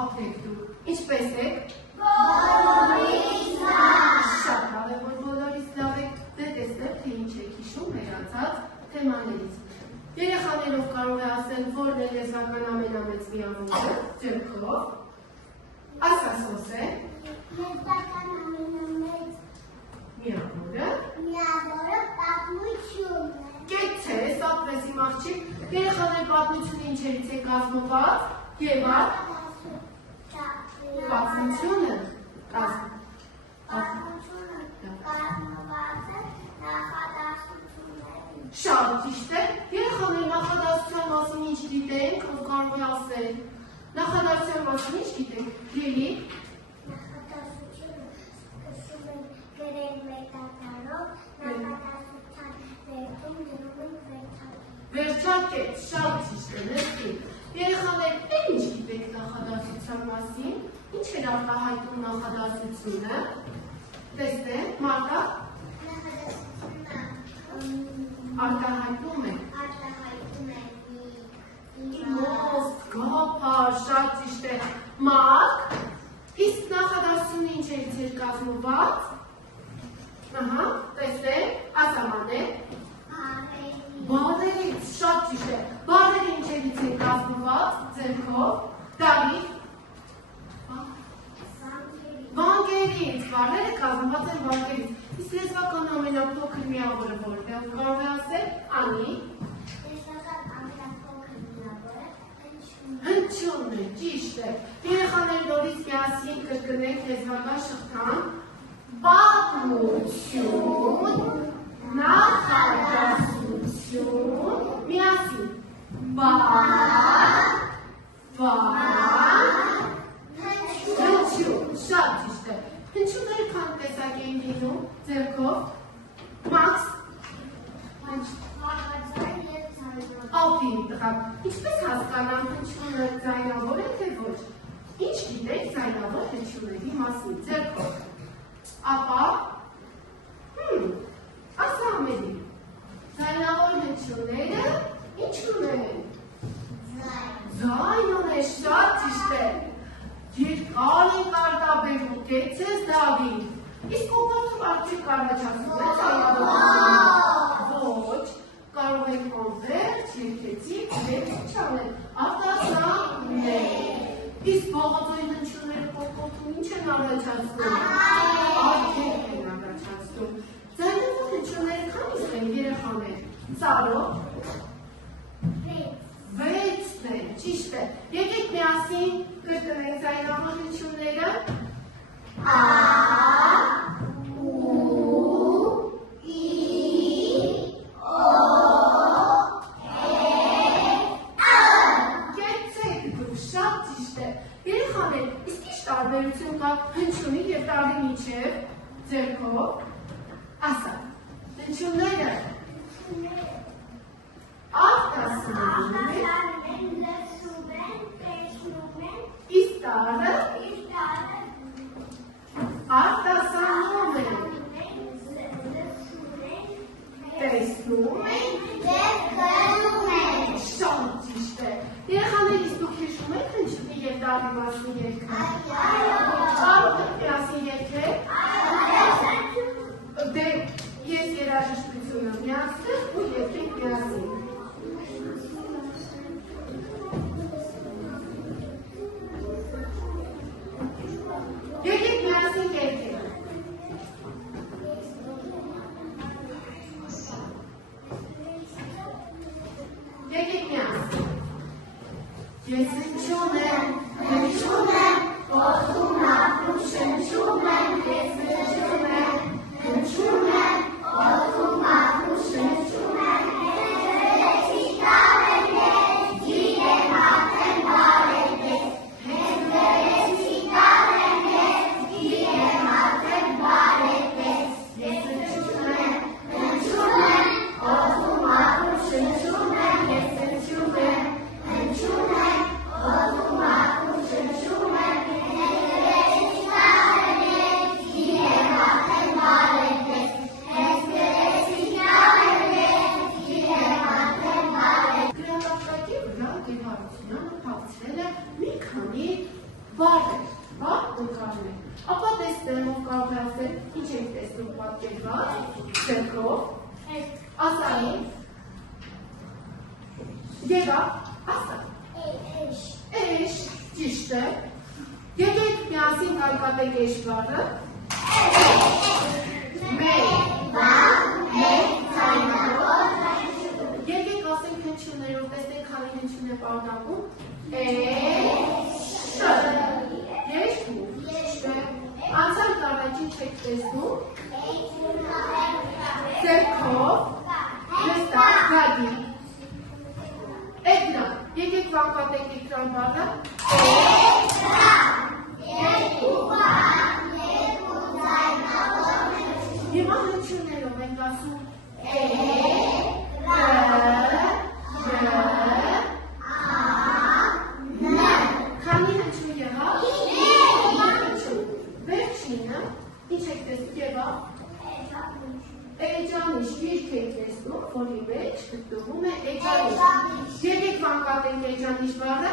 ապրեք դու։ Ինչպես եք։ Բոլորիս լավ։ Շատ լավ է, որ բոլորիս լավ եք, դե տեսնեք, թե ինչ եք հիշում մեր անցած թեմաներից։ Երեխաներով կարող է ասել, որն է լեզվական ամենամեծ միավորը, ձեռքով։ Ասա Սոսե։ Լեզվական ամենամեծ միավորը պատմությունն է։ Կեցցե, սապրես իմ աղջիկ, երեխաներ պատմությունը ինչերից է կազմված, Եվա։ Պատմությունը կազմված է նախադասություններից։ Շատ ճիշտ է, երեխաներ նախադասության մասին ինչ գիտենք, ով կարող է ասել։ Նախադասության մասին ինչ գիտենք, Լիլի։ Նախադասությունը սկսում են գրել մետաղարով, նախադասության վերջում դնում են Վերջակետ, շատ ճիշտ է, ներքի։ Երեխաներ, դե ինչ գիտեք նախադասության մասին, ինչ էր արտահայտում նախադասությունը, տեսնեք, Մարտա, արտահայտում է իմաստ, գաղափար, շատ ճիշտ է, Մարկ, իսկ նախադասությունը ինչերից էր կազմված, տեսնեք, ասամանե, բառերից, շատ ճիշտ է, բառերը ինչերից է կազմված, ձեռքով, Դավիթ, վանկերից, բառերը կազմված են վանկերից, իսկ լեզվական ամենափոքր միավորը որն է, կարող է ասել, Անի, հնչյունն է, ճիշտ է, երեխաներ նորից միասին կրկնենք լեզվական շղթան, պատմություն, նախադասություն, միասին, հնչյուն, շատ ճիշտ է, հնչյունները քան տեսակ էին լինում, ձեռքով, Մաքս, Ալպին տղան, ինչպես հասկանանք հնչյունը ձայնավոր է, թե ոչ, ինչ գիտեք ձայնավոր հնչյունների մասին, ձեռքով, ապա, ասա ամենի, ձայնավոր հնչյունները ինչ ունեն, ձայն ունեն, շատ ճիշտ է, երկար են կարտաբերում, կեցես Դավիթ, իսկ ողորթով արդյոք առաջացնում է ձայնավոր հնչյունները, ոչ, կարող ենք անվերջ, երկեցիկ, վերջ չանել, արտասաններ, իսկ բաղաձոյի հնչյունները կողքովթում ինչ են առաջացնում, արգենք են առաջացնում, ձայնավոր հնչյունները քանիսն են երեխաներ, Սարո, վեցն են, ճիշտ է, եկեք միասին կրկնենք ձայնավոր հնչյունները, տարբերություն կա հնչյունի և տարի միջև, ձեռքով, ասա, հնչյունները արտասանում են, լսում են, տեսնում են, իսկ տարը արտասանում են, տեսնում են, և գրում են։ շատ ճիշտ է, երեխաներից դուք հիշում եք հնչյունի և տարի մասին երգը, կարող եք միասին երգել, դե ես երաժշտությունը միացրեմ ու երգեք միասին, եկեք միասին երգեք, եկեք միասին, ես հնչյուն եմ, ոտքում ապրում շնչում եմ, ես հնչյուն եմ, ոտքում ապրում շնչում բառեր, հա, նկարներ։ Ապա տեսնեմ, ով կարող է ասել, ինչ ենք տեսնում պատկերված, ձեռքով, ասային, եղավ, ասա, էշ, ճիշտ է, եկեք միասին կարկատենք էշ բառը, մեկ, ձայնով, եկեք ասենք հնչյուններով, տեսնենք քանի հնչյուն է պարունակում, Անցան կարնաչին չեք տեսնում, ձերքով, նստակ, գադի, էկրան, եկեք վանկատեք էկրան բառը, Հիմա հնչյուններով ենք ասում, քանի հնչյուն եղավ, վերջինը, ինչ եք տեսնում եղավ, էջանիշ, գիրք եք տեսնում, որի մեջ գտնվում է էջանիշ, եկեք վանկատենք էջանիշ բառը,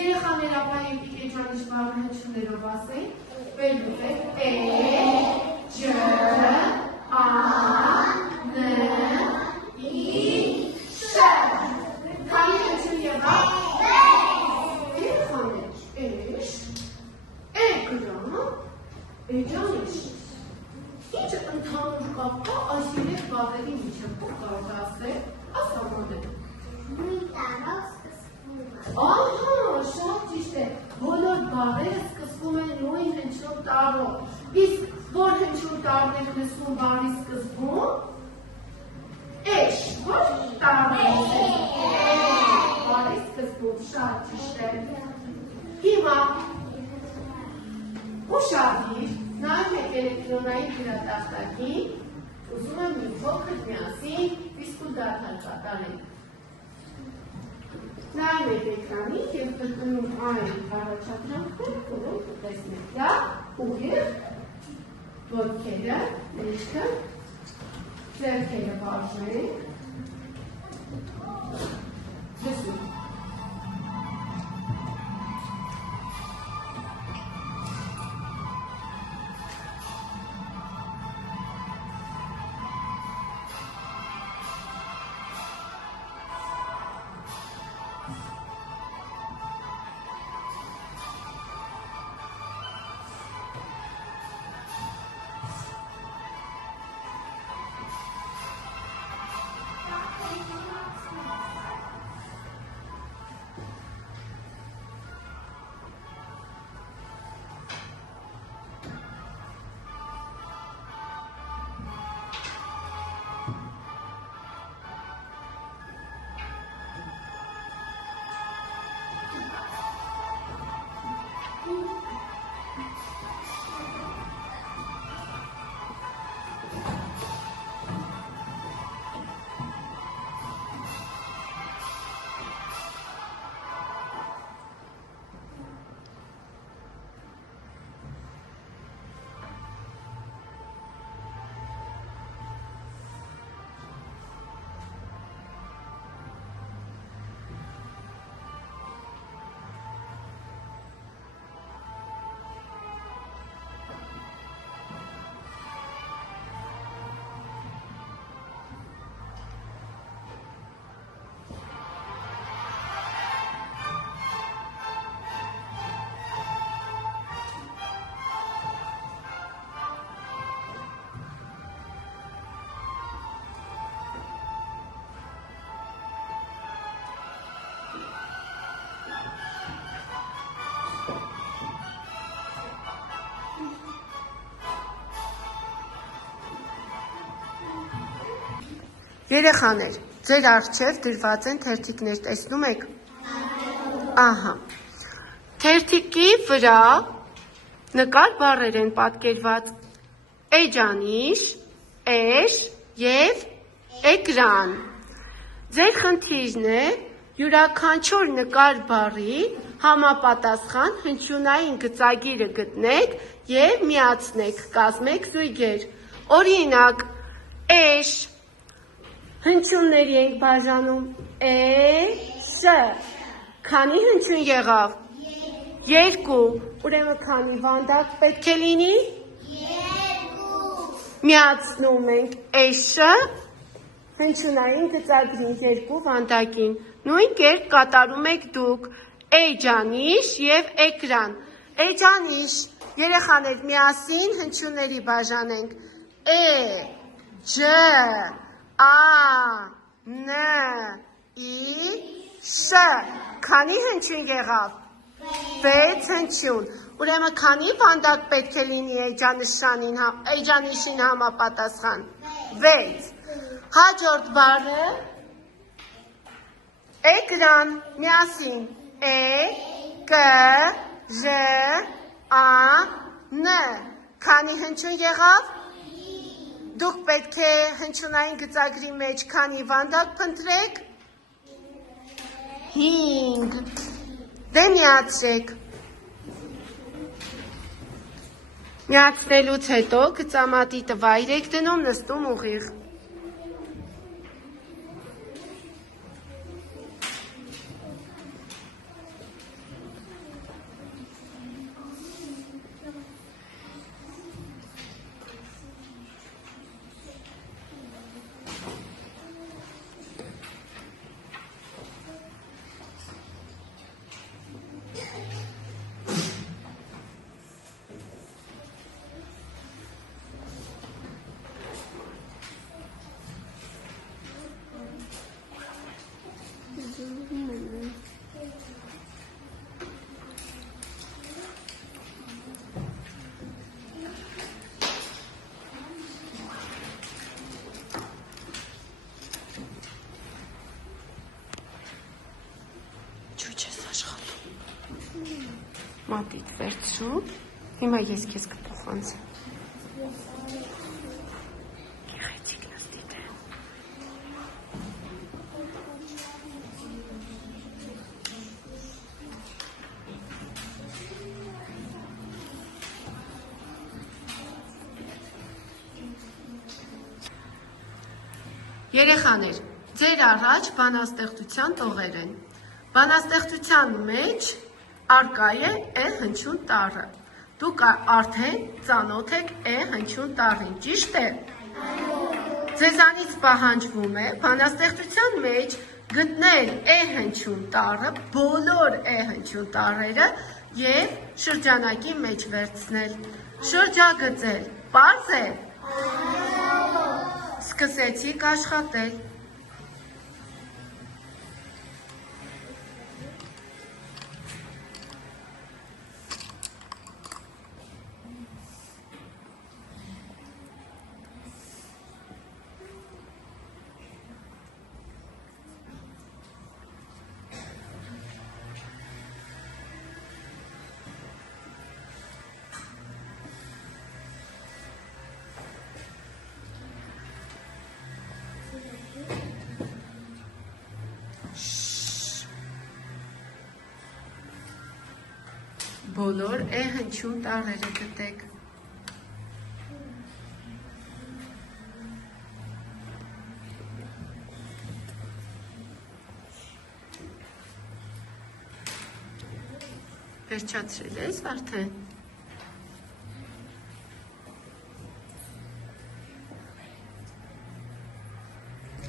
երեխաներ ապա եկեք էջանիշ բառը հնչյուններով ասենք, վերլուվ է, Քանի հնչյուն եղավ, երեխաներ, էշ, էկրան, էջանիշ, ինչ ընդհանուր կապ կա այս երեք բառերի միջև, ով կարող է ասել, ասա մոդել։ Ահա, շատ ճիշտ է, բոլոր բառերը սկսվում են նույն հնչյուն տառով, իսկ որ հնչյուն տառն եք լսում բառի սկզբում, էշ, որ տառն է, բառի սկզբում, շատ ճիշտ է։ Հիմա, ուշադիր, նայում եք էլեկտրոնային գրատախտակին, ուզում եմ մի փոքր միասին ֆիզկուլ դարձար կատարենք։ Նայում եք էկրանին և կրկնում այն առաջադրանքները, որոնք կտեսնեք, դա ուղիղ, ոտքերը, մեջքը, ձեռքերը բաժնենք, լսում։ Երեխաներ, ձեր առջև դրված են թերթիկներ, տեսնում եք։ Ահա։ Թերթիկի վրա նկար բառեր են պատկերված էջանիշ, էշ և էկրան։ Ձեր խնդիրն է յուրաքանչյուր նկար բառի համապատասխան հնչյունային գծագիրը գտնեք և միացնեք, կազմեք զույգեր։ Օրինակ, էշ, Հնչյունների ենք բաժանում Շ։ Քանի հնչյուն եղավ։ 2։ Ուրեմն քանի վանդակ պետք է լինի։ 2 Միացնում ենք Շ հնչյունային գծագրին 2 վանդակին։ Նույն կերպ կատարում եք դուք էջանիշ եւ էկրան։ Էջանիշ երեխաներ միասին հնչյունների բաժանենք Ջ Ն Շ։ Քանի հնչյուն եղավ։ 6 հնչյուն։ Ուրեմն քանի վանդակ պետք է լինի էջանիշին համապատասխան։ 6։ Հաջորդ բառը էկրան միասին Ն։ Քանի հնչյուն եղավ։ Դուք պետք է հնչյունային գծագրի մեջ քանի վանդակ փնտրեք։ 5։ Դե միացրեք։ Միացնելուց հետո գծամատիտը վայր եք դնում, նստում ուղիղ։ Մատիտ վերցրու, հիմա ես քեզ կփոխանցեմ։ Գեղեցիկ նստի դե։ Երեխաներ, ձեր առաջ բանաստեղծության տողեր են։ Բանաստեղծության մեջ արկա է հնչյուն տառը։ Դուք արդեն ծանոթ եք հնչյուն տառին, ճիշտ է։ Ձեզանից պահանջվում է բանաստեղծության մեջ գտնել հնչյուն տառը, բոլոր հնչյուն տառերը եւ շրջանակի մեջ վերցնել։ Շրջագծել, պարզ է։ Սկսեցիք աշխատել։ Բոլոր հնչյուն տառերը գտեք։ Վերջացրել ես արդեն։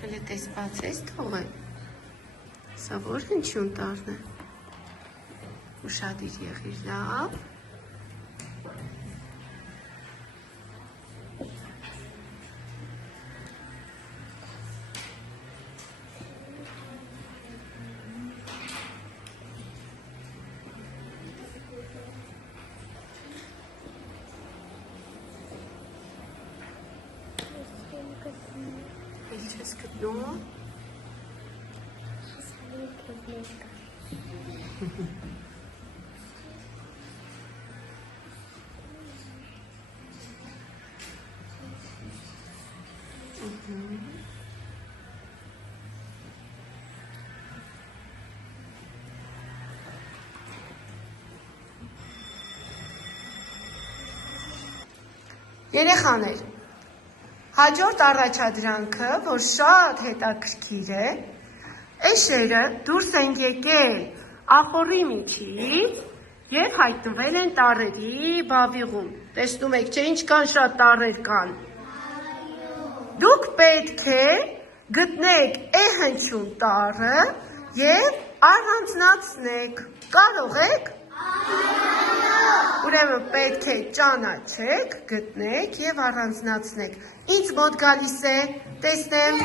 Հələ տես բացես թողը։ Սա որ հնչյուն տառն է։ Ուշադիր եղիր, լավ։ Էլ չես գտնում։ Երեխաներ, Հաջորդ առաջադրանքը, որ շատ հետաքրքիր է, էշերը դուրս են եկել ախոռի միջից և հայտնվել են տառերի բավիղում։ Տեսնում եք, չէ՞ ինչքան շատ տառեր կան։ Դուք պետք է գտնեք հնչյուն տառը և առանձնացնեք։ Կարող եք։ Ուրեմն պետք է ճանաչեք, գտնեք և առանձնացնեք։ Ինձ մոտ գալիս է, տեսնեմ,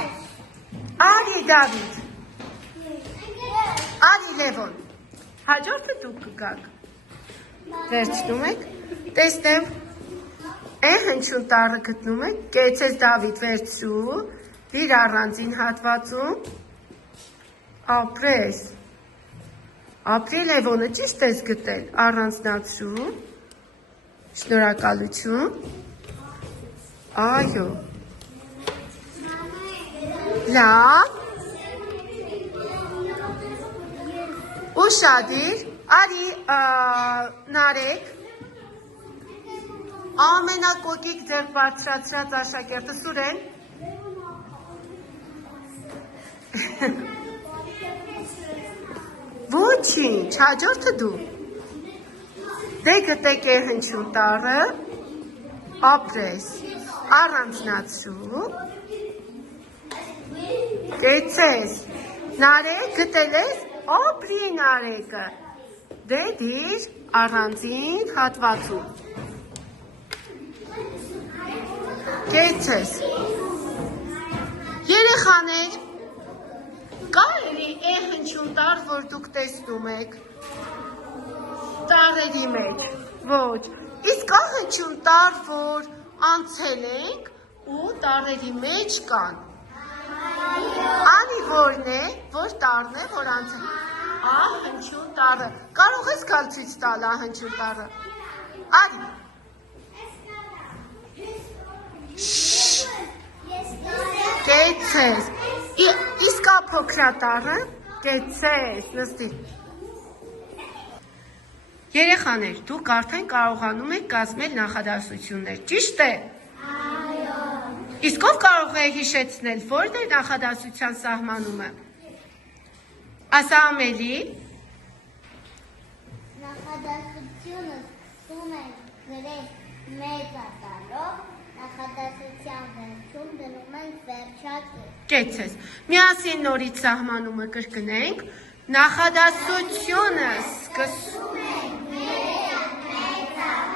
Արի Դավիթ, Արի Լևոն, հաջորդը դուք կգաք, վերցնում եք, տեսնեմ, հնչյուն տառը գտնում եք, կեցես Դավիթ վերցրու, դիր առանձին հատվածում, ապրես, ապրի Լևոնը ճիշտ ես գտել, առանձնացրու, շնորհակալություն, այո, լավ, ուշադիր, արի Նարեկ, ամենակոկիկ ձեռք բարձրացրած աշակերտը Սուրեն, ոչինչ, հաջորդը դու, դե գտեք հնչյուն տառը, ապրես, առանձնացրու, կեցես, Նարեկ գտել ես, ապրի Նարեկը, դե դիր առանձին հատվածում, կեցես, երեխաներ, կա էլի հնչյուն տառ, որ դուք տեսնում եք, տառերի մեջ, ոչ, իսկ կա հնչյուն տառ, որ անցել ենք ու տառերի մեջ կան, անի որն է, որ տառն է, որ անցել, հնչյուն տառը, կարող ես գալ ցույց տալ հնչյուն տառը, արի, կեցես, իսկ փոքրատառը, կեցես, նստի, երեխաներ, դուք արդեն կարողանում եք կազմել նախադասություններ, ճիշտ է, իսկ ով կարող է հիշեցնել, որն է նախադասության սահմանումը, ասա Ամելի, Նախադասությունը ստում են գրել մեծատալով, նախադասության վերջում դնում են վերջակետ։ Կեցես, միասին նորից սահմանումը կրկնենք, նախադասությունը սկսում ենք մեծատալով,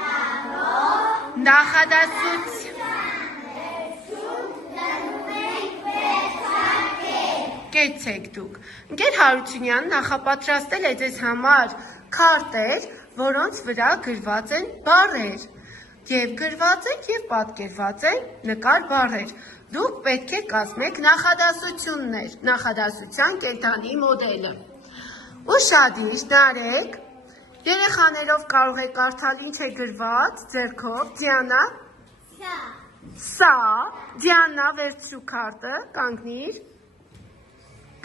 նախադասության վերջում դնում ենք վերջակետ։ Կեցեք դուք, ընկեր Հարությունյան նախապատրաստել է ձեզ համար քարտեր, որոնց վրա գրված են բառեր, և գրված են և պատկերված են նկար բառեր, դուք պետք է կազմեք նախադասություններ, նախադասության կենդանի մոդելը, ուշադիր, Նարեկ, երեխաներով կարող եք կարդալ ինչ է գրված, ձեռքով, Դիանա, սա, Դիանա վերցրու քարտը, կանգնիր,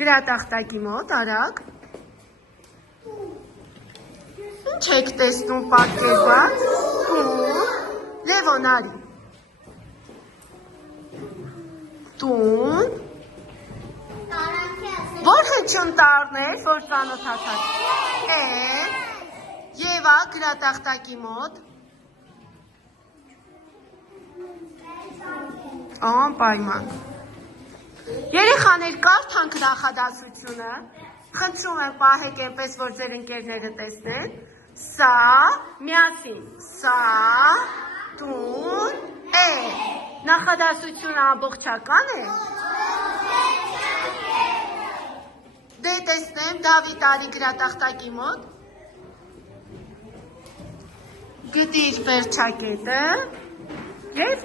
գրատախտակի մոտ, արագ, ինչ եք տեսնում պատկերված, Լևոն արի, տուն, որ հնչյուն տառն էր, որ ծանոթացած, Եվա գրատախտակի մոտ, անպայման, երեխաներ կարդանք նախադասությունը, խնդրում եմ պահեք այնպես, որ ձեր ընկերները տեսնեն, սա, միասին, սա, տուն, նախադասությունը ամբողջական է, դե տեսնեմ, Դավիթ արի գրատախտակի մոտ, գտիր վերջակետը և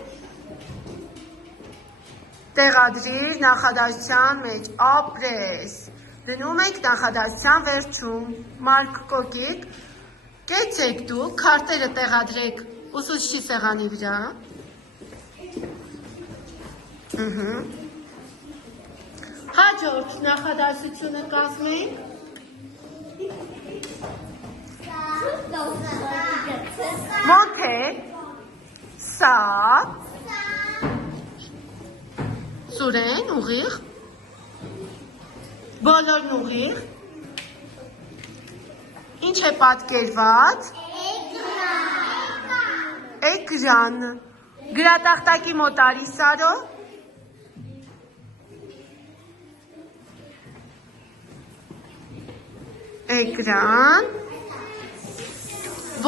տեղադրիր նախադասության մեջ, ապրես, դնում ենք նախադասության վերջում, Մարկ Կոկիկ, կեցեք դուք, քարտերը տեղադրեք ուսուցչի սեղանի վրա, հաջորդ նախադասությունը կազմենք, մոտ է, սա, Սուրեն, ուղիղ։ Բոլորն ուղիղ։ Ինչ է պատկերված։ Էկրան։ Գրատախտակի մոտ արի Սարո։ Էկրան։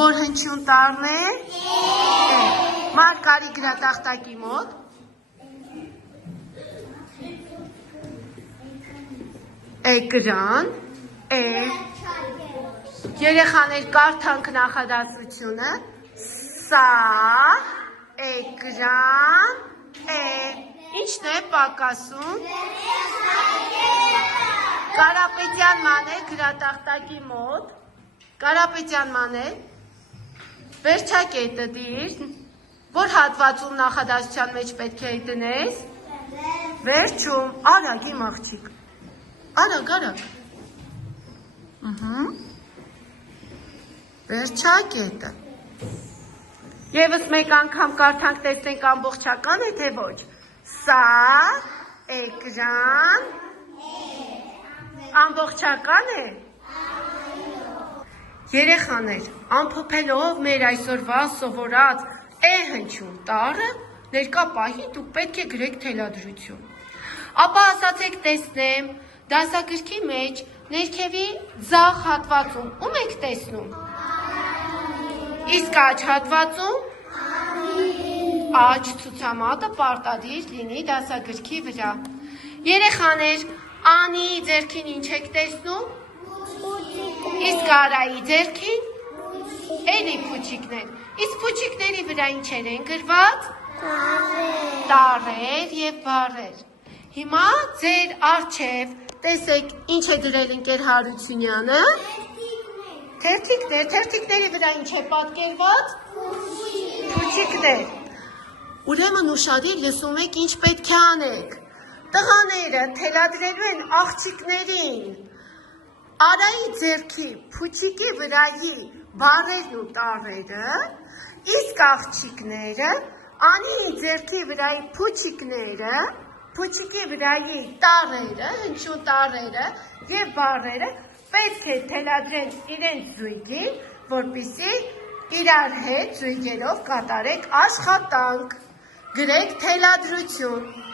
Որ հնչյուն տառն է։ Մարգարի գրատախտակի մոտ։ Էկրան։ Երեխաներ կարդանք նախադասությունը։ Սա էկրան է։ Ինչն է պակասում։ Կարապետյան մանե գրատախտակի մոտ։ Կարապետյան մանե։ Վերջակետը դիր։ Որ հատվածում նախադասության մեջ պետք է դնես։ Վերջում։ Արագ իմ աղջիկ։ Արագ, արագ։ Վերջակետը։ Եվս մեկ անգամ կարդանք տեսնենք ամբողջական է, թե ոչ։ Սա էկրան ամբողջական է։ Երեխաներ, ամփոփելով մեր այսօրվա սովորած հնչյուն տառը, ներկա պահի դուք պետք է գրեք թելադրություն։ Ապա ասացեք տեսնեմ, դասագրքի մեջ ներքևի ձախ հատվածում ում եք տեսնում։ Իսկ աջ հատվածում աջ ցուցամատը պարտադիր լինի դասագրքի վրա։ Երեխաներ, Անի ձեռքին ինչ եք տեսնում։ Իսկ Արայի ձեռքին էլի փուչիկներ։ Իսկ փուչիկների վրա ինչեր են գրված։ Տառեր եւ բառեր։ Հիմա ձեր առջև տեսեք ինչ է դրել ընկեր Հարությունյանը։ Թերթիկներ, թերթիկների վրա ինչ է պատկերված։ Փուչիկներ։ Ուրեմն ուշադիր լսում եք ինչ պետք է անեք։ Տղաները թելադրելու են աղջիկներին։ Արայի ձեռքի փուչիկի վրայի բառերն ու տառերը, իսկ աղջիկները Անի ձեռքի վրայի փուչիկները, փուչիկի վրայի տառերը, հնչյուն տառերը եւ բառերը պետք է թելադրեն իրենց զույգին, որպեսզի իրար հետ զույգերով կատարեք աշխատանք։ Գրեք թելադրություն։